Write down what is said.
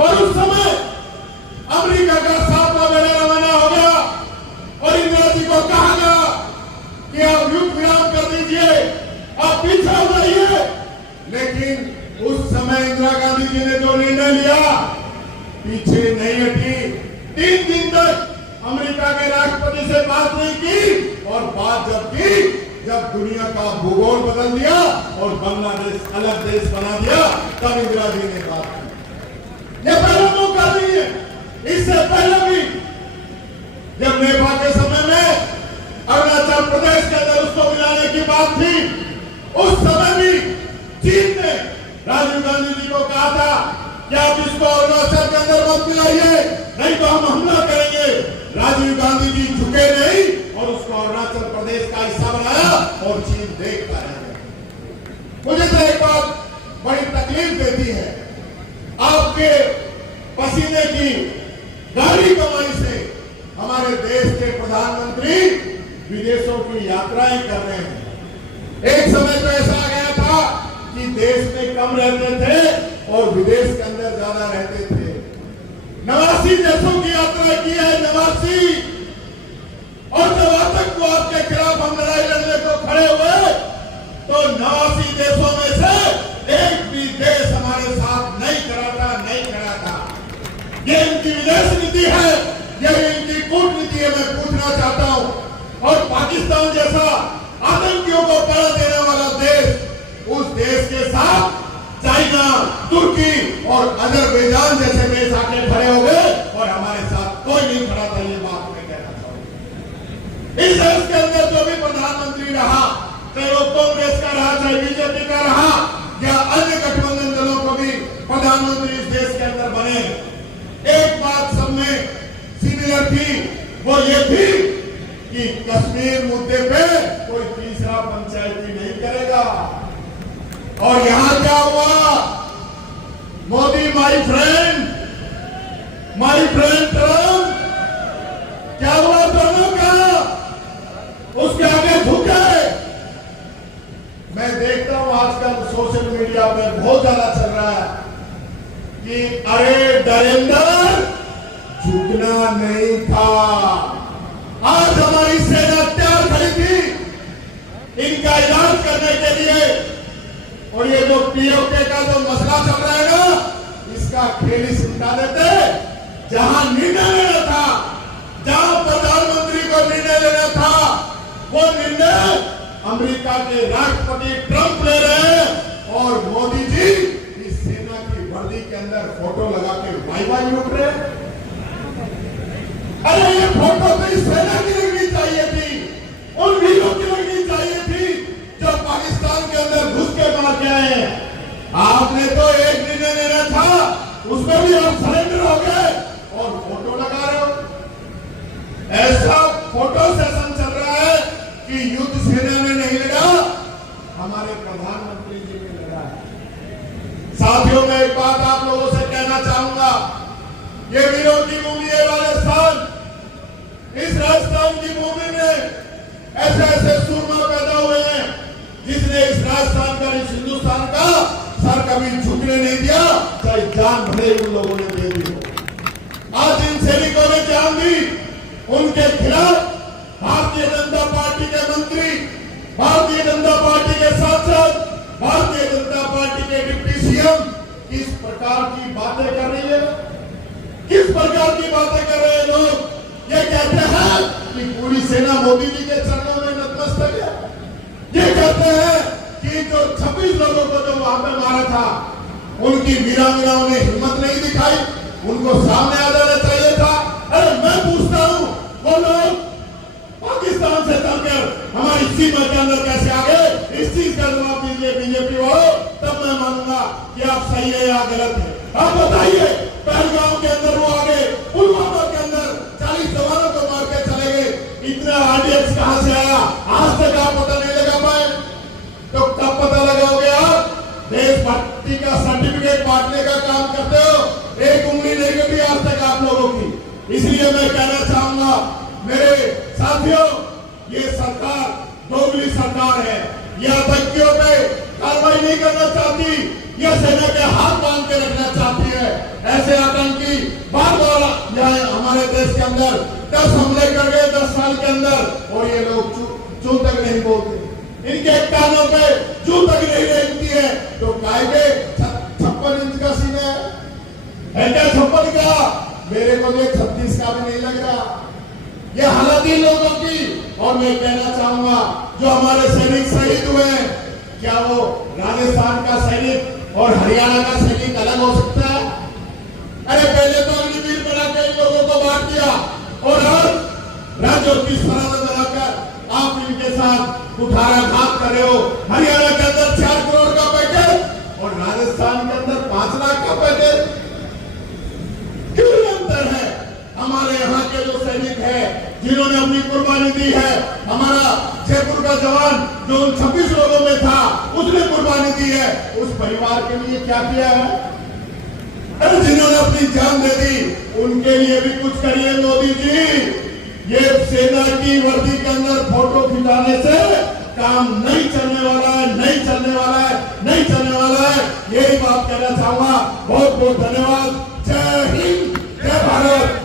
और उस समय अमेरिका का 7वां बेड़ा रवाना हो गया और इंदिरा जी को कहा गया कि आप युद्ध विराम कर दीजिए, आप पीछे हो जाइए। लेकिन उस समय इंदिरा गांधी जी ने जो निर्णय लिया, पीछे नहीं हटी। 3 दिन तक अमेरिका के राष्ट्रपति से बात नहीं की और बात जब की, जब दुनिया का भूगोल बदल दिया और बांग्लादेश अलग देश बना दिया, तब इंदिरा जी ने बात की। ये पहला मौका नहीं है। इससे पहले भी जब नेपाल के समय में अरुणाचल प्रदेश के अंदर उसको मिलाने की बात थी, उस समय भी चीन ने राजीव गांधी जी को कहा था कि आप इसको अरुणाचल के अंदर मत मिलाइए, नहीं तो हम हमला करेंगे। राजीव गांधी जी झुके नहीं और उसको अरुणाचल प्रदेश का हिस्सा बनाया और चीन देखता रह गया। मुझे तो एक बात बड़ी तकलीफ देती है, आपके पसीने की गाड़ी कमाई से हमारे देश के प्रधानमंत्री विदेशों की यात्राएं कर रहे हैं। एक समय तो ऐसा आ गया था कि देश में कम रहते थे और विदेश के अंदर ज्यादा रहते थे। 89 देशों की यात्रा की है, 89। और जब आतंकवाद के खिलाफ हम लड़ाई लड़ने को खड़े हुए तो 89 देशों में से एक भी देश हमारे साथ नहीं खड़ा था। ये इनकी विदेश नीति है, ये इनकी कूटनीति है। मैं पूछना चाहता हूं, और पाकिस्तान जैसा आतंकियों को पड़ा देने वाला देश, उस देश के साथ चाइना, तुर्की और अजरबैजान जैसे देश आके खड़े हो गए और हमारे साथ कोई नहीं खड़ा था। ये बात मैं कहना चाहूंगा। इस देश के अंदर जो भी प्रधानमंत्री रहा, चाहे वो कांग्रेस का रहा, चाहे बीजेपी का रहा या अन्य गठबंधन दलों को भी प्रधानमंत्री इस देश के अंदर बने, एक बात सब में सिमिलर थी, वो ये थी कि कश्मीर मुद्दे पे कोई तीसरा पंचायती नहीं करेगा। और यहां क्या हुआ? मोदी माय फ्रेंड ट्रम्प, क्या हुआ दोनों का? उसके आगे झुके। मैं देखता हूं आजकल सोशल मीडिया पे बहुत ज्यादा चल रहा है कि अरे नरेंद्र झुकना नहीं था। आज हमारी सेना तैयार खड़ी थी इनका इलाज करने के लिए। और ये जो पीओके का जो मसला चल रहा है ना, इसका खेल ही सुलझा देते। जहां निर्णय लेना था, जहां प्रधानमंत्री को निर्णय लेना था, वो निर्णय अमेरिका के राष्ट्रपति ट्रंप ले रहे हैं और मोदी जी इस सेना की वर्दी के अंदर फोटो लगा के वाई उठ रहे। अरे ये फोटो तो इस सेना की लगनी चाहिए थी, उन वीरों की लगनी चाहिए थी जो पाकिस्तान के अंदर घुस के मार के आए हैं। आपने तो एक निर्णय लेना था, उसमें भी आप सरेंडर हो गए और फोटो लगा रहे हो। ऐसा फोटो सेशन चल रहा है कि युद्ध सेना ने नहीं लड़ा, हमारे प्रधानमंत्री जी ने लड़ा है। साथियों, मैं एक बात आप लोगों से कहना चाहूंगा, ये वीरों की भूमि है राजस्थान। इस राजस्थान की भूमि में ऐसे ऐसे सूरमा पैदा हुए हैं जिसने इस राजस्थान का, इस हिंदुस्तान का सर कभी झुकने नहीं दिया, चाहे जान भले उन लोगों ने दे दी। आज इन सैनिकों ने जान दी, उनके खिलाफ भारतीय जनता पार्टी के मंत्री, भारतीय जनता पार्टी के सांसद, भारतीय जनता पार्टी के डिप्टी सीएम किस प्रकार की बातें कर रही है, किस प्रकार की बातें कर रहे हैं लोग। ये कहते हैं कि पूरी सेना मोदी जी के चरणों में नतमस्तक है। ये कहते हैं कि जो 26 लोगों को जो वहां पे मारा था, उनकी वीरांगनाओं ने हिम्मत नहीं दिखाई, उनको सामने आ जाना चाहिए था। अरे मैं पूछता हूं, वो लोग पाकिस्तान से चलकर हमारी सीमा के अंदर कैसे आ गए? इस चीज का जवाब दीजिए बीजेपी वालों, तब मैं मानूंगा कि आप सही है या गलत है। आप बताइए, पहलगाम के अंदर वो आ गए, पुलवामा के अंदर 40 जवानों को मार के चले गए। इतना आरडीएक्स कहां से आया? आज तक आप पता नहीं लगा पाए। तो कब पता लगाओगे आप? देशभक्ति का सर्टिफिकेट बांटने का काम करते हो, एक उंगली नहीं कटी आज तक आप लोगों की। इसलिए मैं कहना चाहूंगा मेरे साथियों, ये सरकार दोगली सरकार है। ये आतंकियों पे कार्रवाई नहीं करना चाहती, यह सेना के हाथ बांध के रखना चाहती है। ऐसे आतंकी बार बार यहाँ हमारे देश के अंदर 10 हमले कर गए 10 साल के अंदर, और ये लोग चू तक नहीं बोलते, इनके कानों पे चू तक नहीं रेंगती है। तो काय के 56 इंच का सीना है क्या? 56 का? मेरे को तो 36 का भी नहीं लग रहा। ये हालत ही लोगों की। और मैं कहना चाहूंगा, जो हमारे सैनिक शहीद हुए हैं, क्या वो राजस्थान का सैनिक और हरियाणा का सैनिक अलग हो सकता है? अरे पहले तो अग्निवीर बना के इन लोगों को बांट दिया, और अब राज्यों की सरहद बनाकर आप इनके साथ कुठाराघात कर रहे हो। हरियाणा के अंदर 4 करोड़ का पैकेज और राजस्थान के अंदर 5 लाख का पैकेज। क्यों अंतर है? हमारे यहाँ के जो सैनिक है, जिन्होंने अपनी कुर्बानी दी है, हमारा जयपुर का जवान जो 26 लोगों में था, उसने कुर्बानी दी है, उस परिवार के लिए क्या किया है? अरे जिन्होंने अपनी जान दे दी, उनके लिए भी कुछ करिए मोदी जी। ये सेना की वर्दी के अंदर फोटो खिंचाने से काम नहीं चलने वाला है, नहीं चलने वाला है, नहीं चलने वाला है। यही बात कहना चाहूंगा। बहुत बहुत धन्यवाद। जय हिंद, जय भारत।